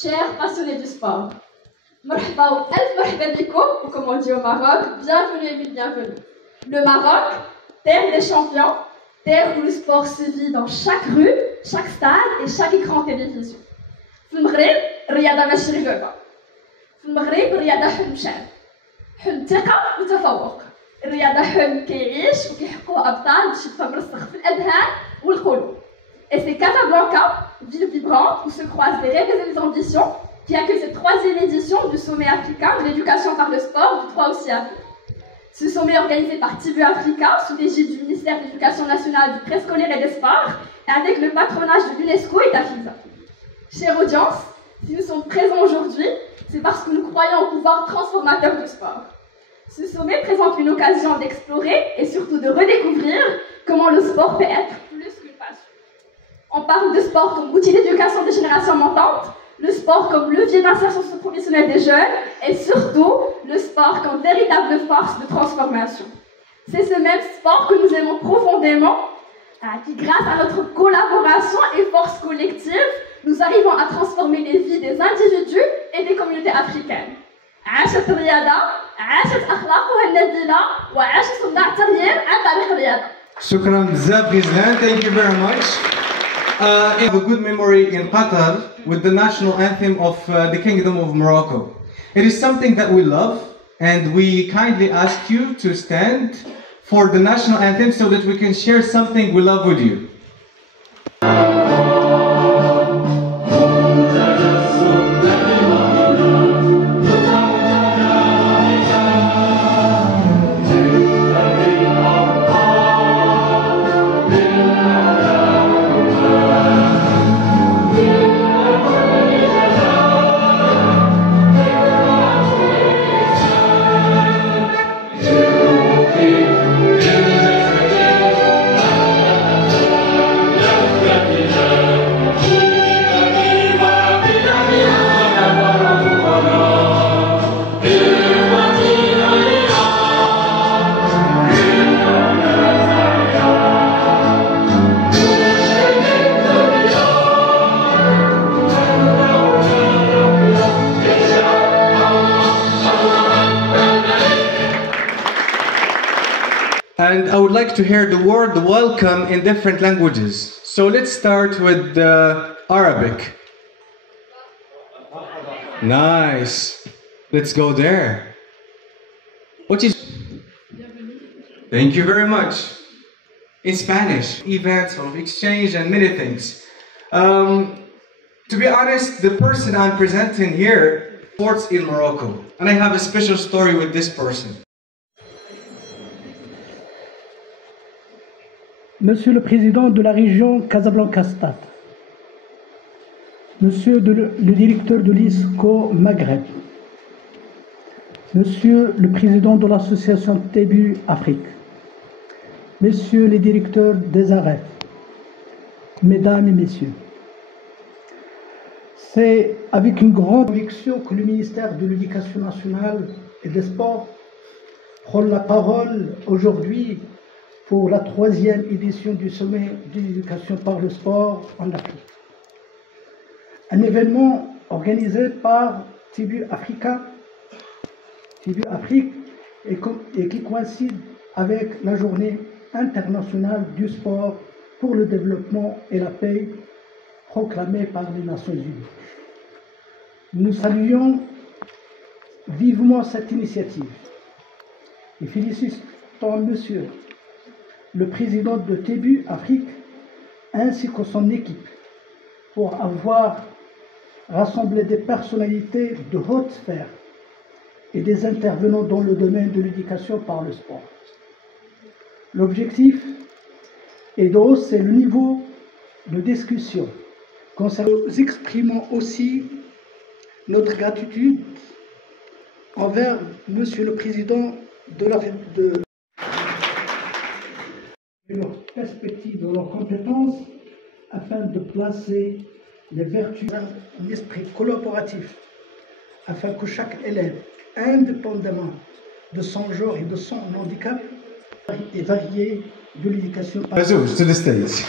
chers passionnés du sport. Marhaba ou elf marhaba bikoum, ou comme on dit au Maroc, bienvenue et bienvenue. Le Maroc, terre des champions, terre où le sport se vit dans chaque rue, chaque stade et chaque écran télévision. في المغرب الرياضة ماشي غير لعبة. في المغرب الرياضة حلم شعب. حلم ثقة وتفوق. الرياضة حلم كيعيش وكيحققوا أبطال باش يبقى مرسخ في الأذهان والقلوب. Et c'est Casablanca, ville vibrante où se croisent les rêves et les ambitions, qui accueille cette 3e édition du sommet africain de l'éducation par le sport du 3 au 6 avril. Ce sommet est organisé par Tibu Africa, sous l'égide du ministère de l'Éducation nationale, du préscolaire et des sports, et avec le patronage de l'UNESCO et d'AFISA. Chère audience, si nous sommes présents aujourd'hui, c'est parce que nous croyons au pouvoir transformateur du sport. Ce sommet présente une occasion d'explorer et surtout de redécouvrir comment le sport peut être plus qu'une passion. On parle de sport comme outil d'éducation des générations montantes, le sport comme levier d'insertion professionnelle des jeunes et surtout le sport comme véritable force de transformation. C'est ce même sport que nous aimons profondément, qui grâce à notre collaboration et force collective, nous arrivons à transformer les vies des individus et des communautés africaines. عاشت الرياضة، عاشت أخلاقها النبيلة، وعاش صناع التغيير عن طريق الرياضة. شكرا بزاف غزلان. Thank you very much. I have a good memory in Qatar with the national anthem of the Kingdom of Morocco. It is something that we love, and we kindly ask you to stand for the national anthem so that we can share something we love with you. And I would like to hear the word welcome in different languages. So let's start with Arabic. Nice. Let's go there. What is... Thank you very much. In Spanish, events of exchange and many things. To be honest, the person I'm presenting here sports in Morocco. And I have a special story with this person. Monsieur le Président de la région Casablanca-Stade, Monsieur le directeur de l'ISCO Maghreb, Monsieur le Président de l'association Tibu Afrique, Messieurs les directeurs des arrêts, Mesdames et Messieurs, c'est avec une grande conviction que le ministère de l'Éducation nationale et des Sports prend la parole aujourd'hui pour la 3e édition du sommet de l'éducation par le sport en Afrique. Un événement organisé par Tibu Africa, Tibu Afrique, et qui coïncide avec la journée internationale du sport pour le développement et la paix proclamée par les Nations Unies. Nous saluons vivement cette initiative et félicitons Monsieur le président de Tibu Afrique ainsi que son équipe pour avoir rassemblé des personnalités de haute sphère et des intervenants dans le domaine de l'éducation par le sport. L'objectif est de hausser le niveau de discussion. Nous exprimons aussi notre gratitude envers Monsieur le Président de leur perspective, de leurs compétences, afin de placer les vertus dans un esprit collaboratif, afin que chaque élève, indépendamment de son genre et de son handicap, et varié de l'éducation. Azouj, to the stage.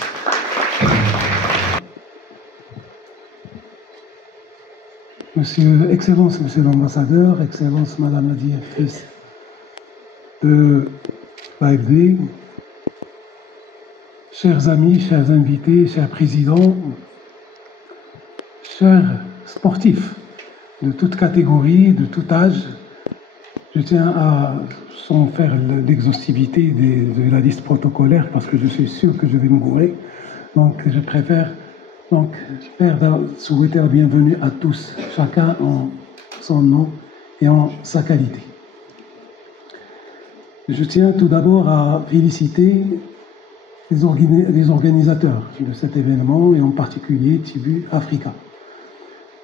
Excellence, Monsieur l'Ambassadeur, Excellence, Madame la Directrice de l'AFD, chers amis, chers invités, chers présidents, chers sportifs de toute catégorie, de tout âge, je tiens à, sans faire l'exhaustivité de la liste protocolaire, parce que je suis sûr que je vais me gourer, donc je préfère souhaiter la bienvenue à tous, chacun en son nom et en sa qualité. Je tiens tout d'abord à féliciter les organisateurs de cet événement, et en particulier Tibu Africa,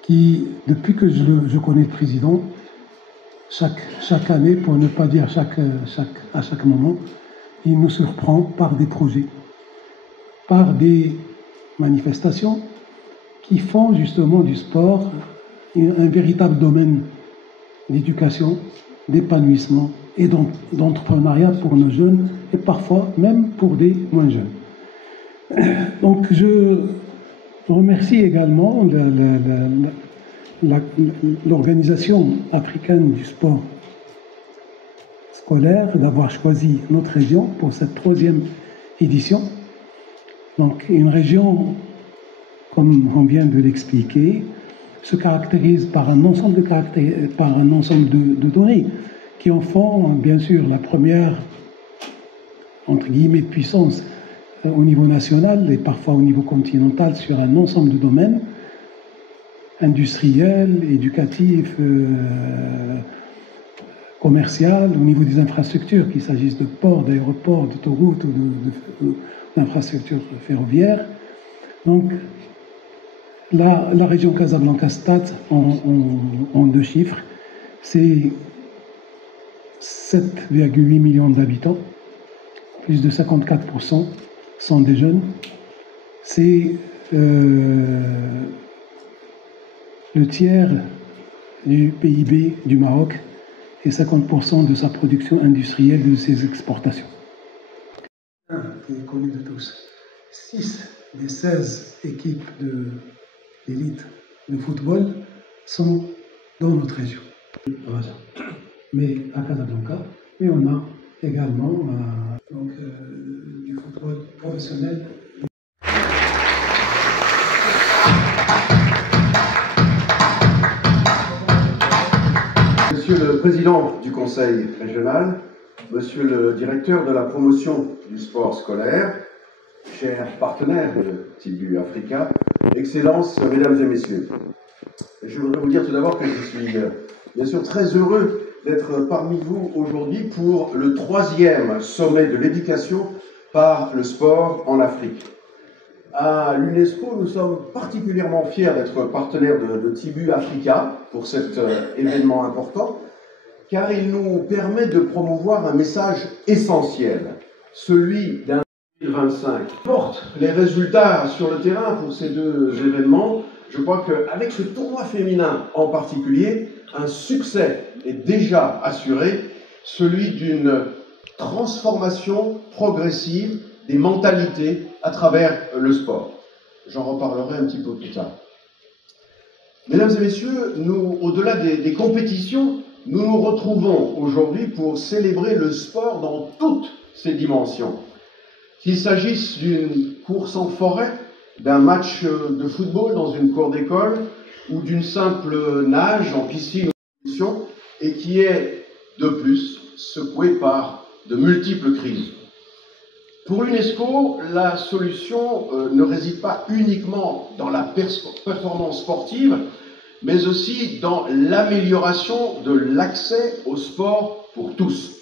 qui, depuis que je connais le président, chaque année, pour ne pas dire à chaque moment, il nous surprend par des projets, par des manifestations qui font justement du sport un véritable domaine d'éducation, d'épanouissement et d'entrepreneuriat pour nos jeunes, et parfois même pour des moins jeunes. Donc je remercie également l'organisation africaine du sport scolaire d'avoir choisi notre région pour cette 3e édition. Donc une région, comme on vient de l'expliquer, se caractérise par un ensemble de données qui en font bien sûr la première, entre guillemets, puissance au niveau national et parfois au niveau continental sur un ensemble de domaines industriels, éducatifs, commercial, au niveau des infrastructures, qu'il s'agisse de ports, d'aéroports, d'autoroutes ou d'infrastructures ferroviaires. Donc, la région Casablanca-Stade, en 2 chiffres, c'est 7,8 millions d'habitants, plus de 54% sont des jeunes. C'est le tiers du PIB du Maroc et 50% de sa production industrielle et de ses exportations. Qui est connu de tous. 6 des 16 équipes d'élite de football sont dans notre région, mais à Casablanca. Mais on a également du football professionnel. Monsieur le Président du Conseil régional, Monsieur le Directeur de la promotion du sport scolaire, chers partenaires de Tibu Africa, Excellences, Mesdames et Messieurs, je voudrais vous dire tout d'abord que je suis bien sûr très heureux d'être parmi vous aujourd'hui pour le 3e sommet de l'éducation par le sport en Afrique. À l'UNESCO, nous sommes particulièrement fiers d'être partenaires de Tibu Africa pour cet événement important, car il nous permet de promouvoir un message essentiel, celui d'un 2025. Porte les résultats sur le terrain pour ces 2 événements. Je crois qu'avec ce tournoi féminin en particulier, un succès est déjà assuré, celui d'une transformation progressive des mentalités à travers le sport. J'en reparlerai un petit peu plus tard. Mesdames et messieurs, nous, au-delà des compétitions, nous nous retrouvons aujourd'hui pour célébrer le sport dans toutes ses dimensions. Qu'il s'agisse d'une course en forêt, d'un match de football dans une cour d'école, ou d'une simple nage en piscine, et qui est, de plus, secoué par de multiples crises. Pour l'UNESCO, la solution ne réside pas uniquement dans la performance sportive, mais aussi dans l'amélioration de l'accès au sport pour tous.